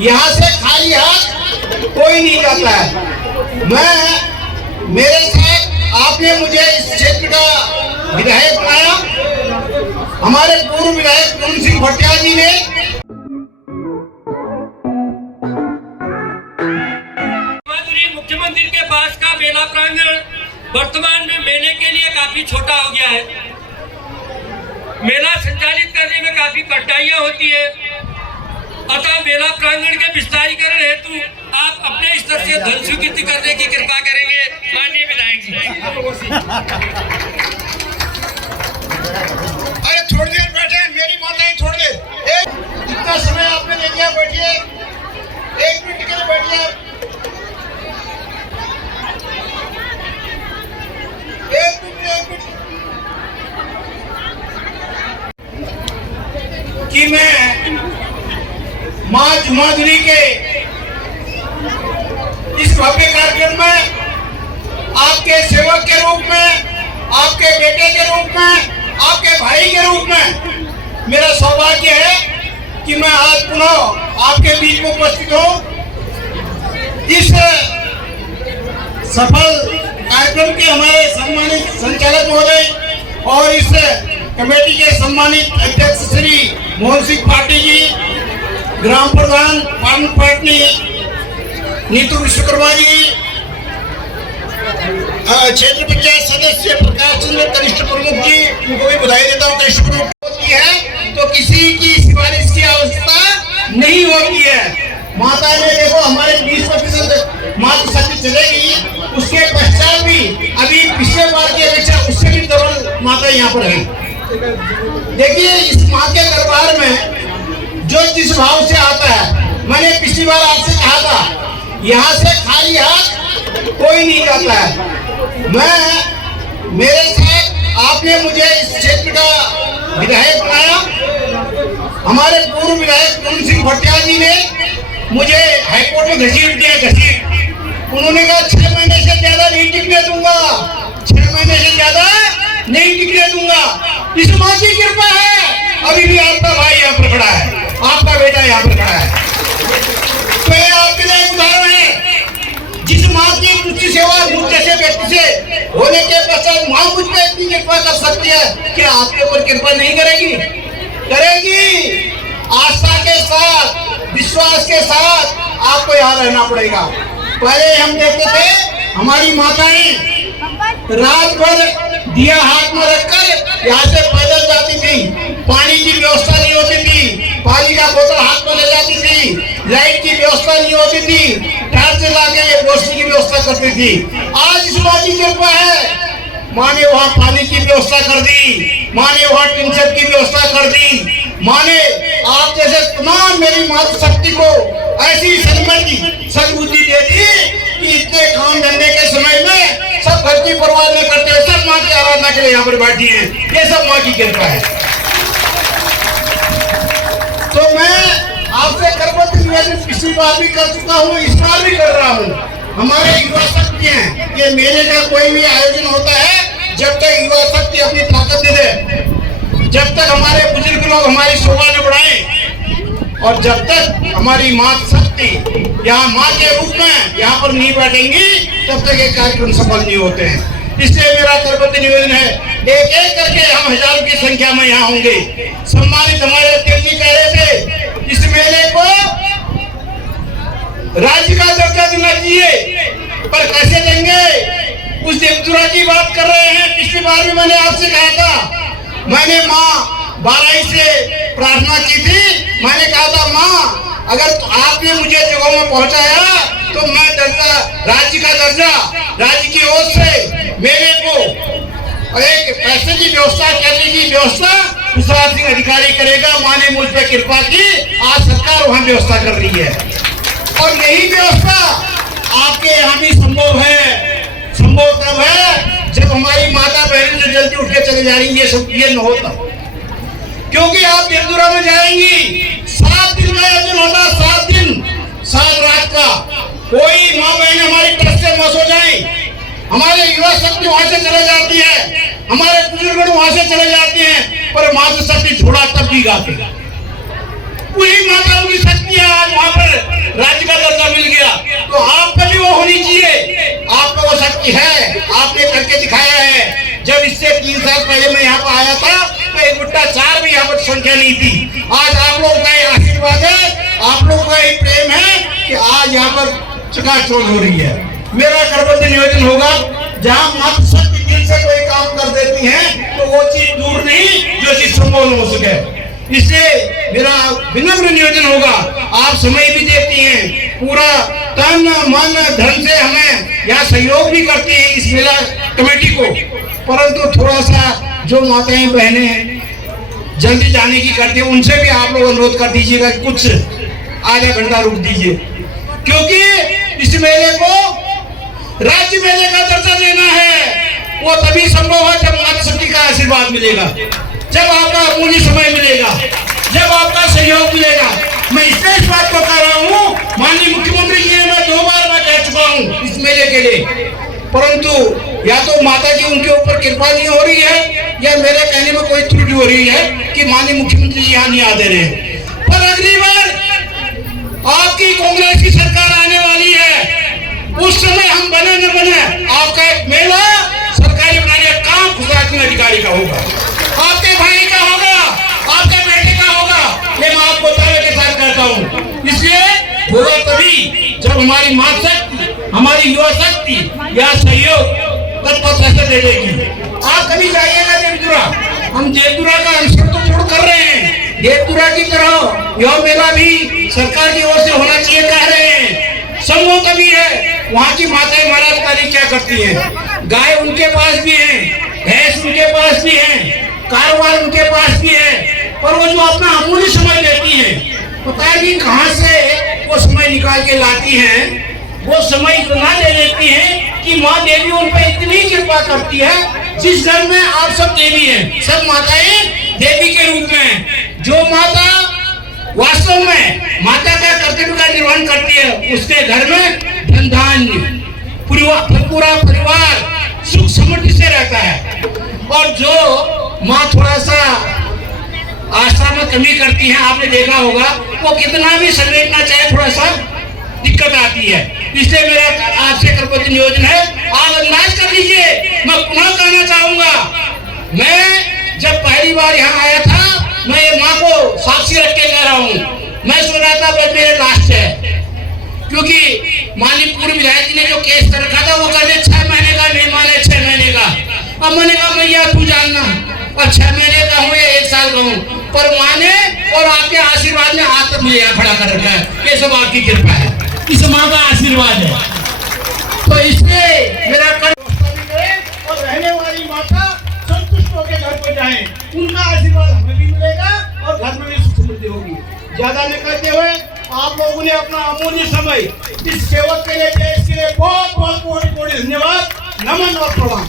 यहाँ से खाली हाथ कोई नहीं जाता है। मेरे साथ आपने मुझे इस क्षेत्र का विधायक बनाया, हमारे पूर्व विधायक पूर्ण सिंह भटिया जी ने मुख्य मंदिर के पास का मेला प्रांगण वर्तमान में मेले के लिए काफी छोटा हो गया है। मेला संचालित करने में काफी कठिनाइयां होती है, अतः मेला प्रांगण के विस्तारीकरण हेतु आप अपने स्तर से धन स्वीकृति करने की कृपा करेंगे माननीय विधायक जी। अरे थोड़ी देर बैठे, मेरी माताएं थोड़ी देर, जितना समय आपने ले लिया बैठिए, 1 मिनट के लिए बैठिए। कि मैं माँ जुमाधुरी के इस भव्य कार्यक्रम में आपके सेवक के रूप में, आपके बेटे के रूप में, आपके भाई के रूप में मेरा सौभाग्य है कि मैं आज पुनः आपके बीच में उपस्थित हूँ। इस सफल कार्यक्रम के हमारे सम्मानित संचालक महोदय और इस कमेटी के सम्मानित अध्यक्ष श्री मोहन सिंह पाटिल जी, ग्राम प्रधान पान पाटनी नीतू विश्वकर्मा जी, क्षेत्र पंचायत सदस्य प्रकाश चंद्र कनिष्ठ प्रमुख जी, उनको भी बधाई देता हूँ। कनिष्ठ प्रमुख होती है तो किसी की सिफारिश की आवश्यकता नहीं होती है। माता ने देखो हमारे 20% मातृ शक्ति चलेगी, उसके पश्चात भी अभी पिछले बार की अपेक्षा उससे भी डबल माता यहाँ पर है। देखिए इस माँ के दरबार में जो जिस भाव से आता है, मैंने पिछली बार आपसे कहा था यहाँ से खाली हाथ कोई नहीं जाता है। मेरे साथ आपने मुझे इस क्षेत्र का विधायक बनाया, हमारे पूर्व विधायक पूर्ण सिंह भटिया जी ने मुझे हाईकोर्ट में घसीट दिया। उन्होंने कहा 6 महीने से ज्यादा नहीं टिकने दूंगा, 6 महीने से ज्यादा नहीं टिकने दूंगा। इस माँ की कृपा है, अभी भी आपका भाई यहाँ पर खड़ा है, आपका बेटा यहाँ पर खड़ा है। तो ये आपके लिए एक उदाहरण है, जिस माँ की तुच्छ सेवा मुझ जैसे व्यक्ति से होने के पश्चात माँ मुझ पर इतनी कृपा कर सकती है, क्या आपके ऊपर कृपा नहीं करेगी? करेगी। आस्था के साथ, विश्वास के साथ आपको यहाँ रहना पड़ेगा। पहले हम देखते थे हमारी माताएं रात भर दिया हाथ में रखकर यहाँ से पैदल जाती थी, पानी की व्यवस्था नहीं होती थी, पानी का बोतल हाथ में ले जाती थी, लाइट की व्यवस्था नहीं होती थी, टॉर्च जला के रोशनी की व्यवस्था करती थी। आज इस बात की कृपा है, माँ ने वहाँ पानी की व्यवस्था कर दी, माँ ने वहाँ टिंचर की व्यवस्था कर दी, माँ ने आप जैसे तमाम मेरी मातृ शक्ति को ऐसी सद्बुद्धि दे दी कि इतने काम धंधे के समय में सब घर की परवाह नहीं करते, सब माँ की आराधना के लिए यहाँ पर बैठी है। ये सब माँ की कृपा है। तो मैं आपसे करबद्ध निवेदन पिछली बार भी कर चुका हूँ, इस बार भी कर रहा हूँ। हमारे युवा शक्ति हैं, ये मेले का कोई भी आयोजन होता है, जब तक युवा शक्ति अपनी ताकत दे दे, जब तक हमारे बुजुर्ग लोग हमारी शोभा न बढ़ाएं और जब तक हमारी माँ शक्ति यहाँ माँ के रूप में यहाँ पर नहीं बैठेंगी, तब तक ये कार्यक्रम सफल नहीं होते हैं। इसलिए मेरा करबद्ध निवेदन है, एक एक करके हम हजारों की संख्या में यहाँ होंगे। सम्मानित हमारे अध्यक्ष जी कह रहे थे इस मेले को राज्य का दर्जा देना चाहिए, पर कैसे देंगे? उस देवदुरा की बात कर रहे हैं। पिछली बार भी मैंने आपसे कहा था, मैंने माँ बाराई से प्रार्थना की थी, मैंने कहा था माँ अगर आपने मुझे जगह में पहुंचाया तो मैं दर्जा, राज्य का दर्जा, राज्य की ओर से मेरे को एक पैसे की व्यवस्था करने की व्यवस्था विश्वास सिंह अधिकारी करेगा। माँ ने मुझ पर कृपा की, आज सरकार वहाँ व्यवस्था कर रही है और यही व्यवस्था आपके यहाँ भी संभव है। संभव तब है जब हमारी माता बहन जो जल्दी उठ के चले जाएंगी, ये सब ये न होता, क्योंकि आप देवदुरा में जाएंगी 7 दिन का आयोजन होता, 7 दिन 7 रात का। कोई माँ बहन हमारी तरफ से मस हो जाए, हमारे युवा शक्ति वहां से चले जाती है, हमारे बुजुर्ग वहां से चले जाते हैं, पर मातृ शक्ति झोड़ा तब भी गाते। पूरी माताओं की शक्ति है आज वहां पर राज्य का दर्जा मिल गया, तो आप पर भी वो होनी चाहिए। आप में वो शक्ति है, आपने करके दिखाया है। जब इससे 3 साल पहले मैं यहाँ पर आया था तो 1/4 भी यहाँ पर संख्या नहीं थी। आज आप लोगों का ये आशीर्वाद है, आप लोगों का ये प्रेम है कि आज यहाँ पर चकाचौंध हो रही है। मेरा करबद्ध नियोजन होगा, जहाँ मात्र शक्ति दिल से कोई काम कर देती है तो वो चीज दूर नहीं जो चीज संभव हो सके। इसलिए मेरा विनम्र नियोजन होगा, आप समय भी देती हैं, पूरा तन मन धन से हमें यहाँ सहयोग भी करती हैं इस मेला कमेटी को, परंतु थोड़ा सा जो माताएं बहनें जल्दी जाने की करती हैं उनसे भी आप लोग अनुरोध कर दीजिएगा कि कुछ आधा घंटा रुक दीजिए, क्योंकि इस मेले को राज्य मेले का दर्जा देना है। वो तभी संभव है जब माता शक्ति का आशीर्वाद मिलेगा, जब आपका अमूल्य समय मिलेगा, जब आपका सहयोग मिलेगा। मैं इसलिए इस बात को कह रहा हूँ, माननीय मुख्यमंत्री जी ने मैं 2 बार मैं कह चुका हूँ इस मेले के लिए, परंतु या तो माता जी उनके ऊपर कृपा नहीं हो रही है या मेरे कहने में कोई त्रुटि हो रही है कि माननीय मुख्यमंत्री जी यहाँ नहीं आ दे रहे हैं। पर अगली बार आपकी कांग्रेस की सरकार आने वाली है, उस समय हम बने न बने आपका एक मेला सरकारी बनाने का काम गुजरात में अधिकारी का होगा, आपके भाई का होगा, आपके बेटे का होगा। ये मैं आपको दावे के साथ कहता हूँ। इसलिए होगा तभी जब हमारी मां शक्ति, हमारी युवा शक्ति या सहयोग तत्परता से दे देगी। आप कभी जाइएगा देवदुरा, हम देवदुरा का अनुसरण तो जरूर कर रहे हैं, देवदुरा की तरह यह मेला भी सरकार की ओर से होना चाहिए कह रहे हैं। समूह कभी है, वहाँ की माताएं महाराज कार्य क्या करती हैं, गाय उनके पास भी है, भैंस उनके पास भी है, कारोबार उनके पास भी है, पर वो जो अपना अमूल्य समय लेती है, पता नहीं कहाँ से वो समय निकाल के लाती हैं। वो समय इतना ले लेती हैं कि माँ देवी उन पर इतनी कृपा करती है। जिस घर में आप सब देवी हैं, सब माताएं देवी के रूप में, जो माता वास्तव में माता का कर्तव्य का निर्वहन करती है, उसके घर में धन धान्य पूरा परिवार सुख समृद्धि से रहता है। और जो माँ थोड़ा सा आस्था में कमी करती है, आपने देखा होगा, वो कितना भी समेटना चाहे थोड़ा सा दिक्कत आती है। इसलिए मेरा आपसे करबद्ध नियोजन है, आप अंदाज कर लीजिए। मैं पुनः कहना चाहूंगा, मैं जब पहली बार यहाँ आया था, मैं ये माँ को साक्षी रख के कह रहा हूँ, मैं सोच रहा था बस मेरे लास्ट है, क्योंकि माननीय पूर्व विधायक जी ने जो केस कर रखा था वो कहते 6 महीने का नहीं माने 6 महीने का। अब मैंने कहा भैया तू जानना, और 6 महीने का हूँ या 1 साल का हूँ, पर माने और आपके आशीर्वाद ने आज तक मुझे यहाँ खड़ा कर रखा है। ये सब आपकी कृपा है, इस माँ का आशीर्वाद है। तो इसलिए मेरा कर और रहने वाली माता संतुष्ट होकर घर को जाए, उनका आशीर्वाद हमें भी मिलेगा और घर में भी सुख समृद्धि होगी। ज्यादा नहीं करते हुए आप लोगों ने अपना अमूल्य समय इस सेवक के लिए, देश के लिए बहुत बहुत कोटि कोटि धन्यवाद, नमन और प्रणाम।